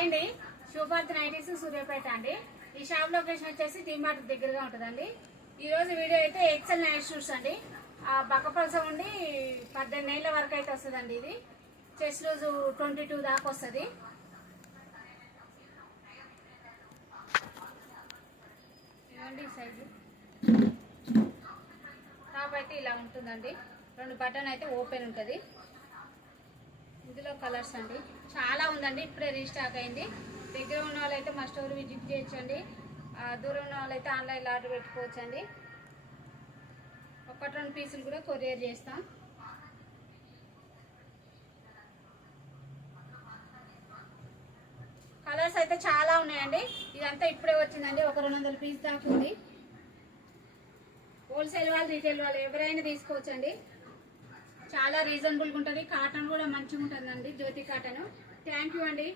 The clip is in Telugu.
హాయ్ అండి, శుభార్తి నైటీస్ సూర్యాపేట అండి. ఈ షాప్ లొకేషన్ వచ్చేసి టీమార్ట్ దగ్గరగా ఉంటుందండి. ఈరోజు వీడియో అయితే ఎక్సెల్ నైట్ షూట్స్ అండి. బక్కపలస ఉండి 18 ఏళ్ళ వరకు అయితే వస్తుందండి. ఇది చెస్ట్ లూజ్ 22 దాకా వస్తుంది. ఇవ్వండి సైజు. టాప్ అయితే ఇలా ఉంటుందండి. 2 బటన్ అయితే ఓపెన్ ఉంటుంది. ఇందులో కలర్స్ అండి చాలా ఉందండి. ఇప్పుడే రీస్టాక్ అయింది. దగ్గర ఉన్న వాళ్ళైతే మా స్టోర్ విజిట్ చేయొచ్చండి. దూరం ఉన్న వాళ్ళైతే ఆన్లైన్లో ఆర్డర్ పెట్టుకోవచ్చండి. 1-2 పీసులు కూడా కొరియర్ చేస్తాం. కలర్స్ అయితే చాలా ఉన్నాయండి. ఇదంతా ఇప్పుడే వచ్చిందండి. ఒక 200 పీస్ దాకా ఉంది. హోల్సేల్ వాళ్ళు రీటైల్ వాళ్ళు ఎవరైనా తీసుకోవచ్చండి. చాలా రీజనబుల్గా ఉంటుంది. కాటన్ కూడా మంచిగా ఉంటుందండి, జ్యోతి కాటన్. థ్యాంక్ యూ అండి.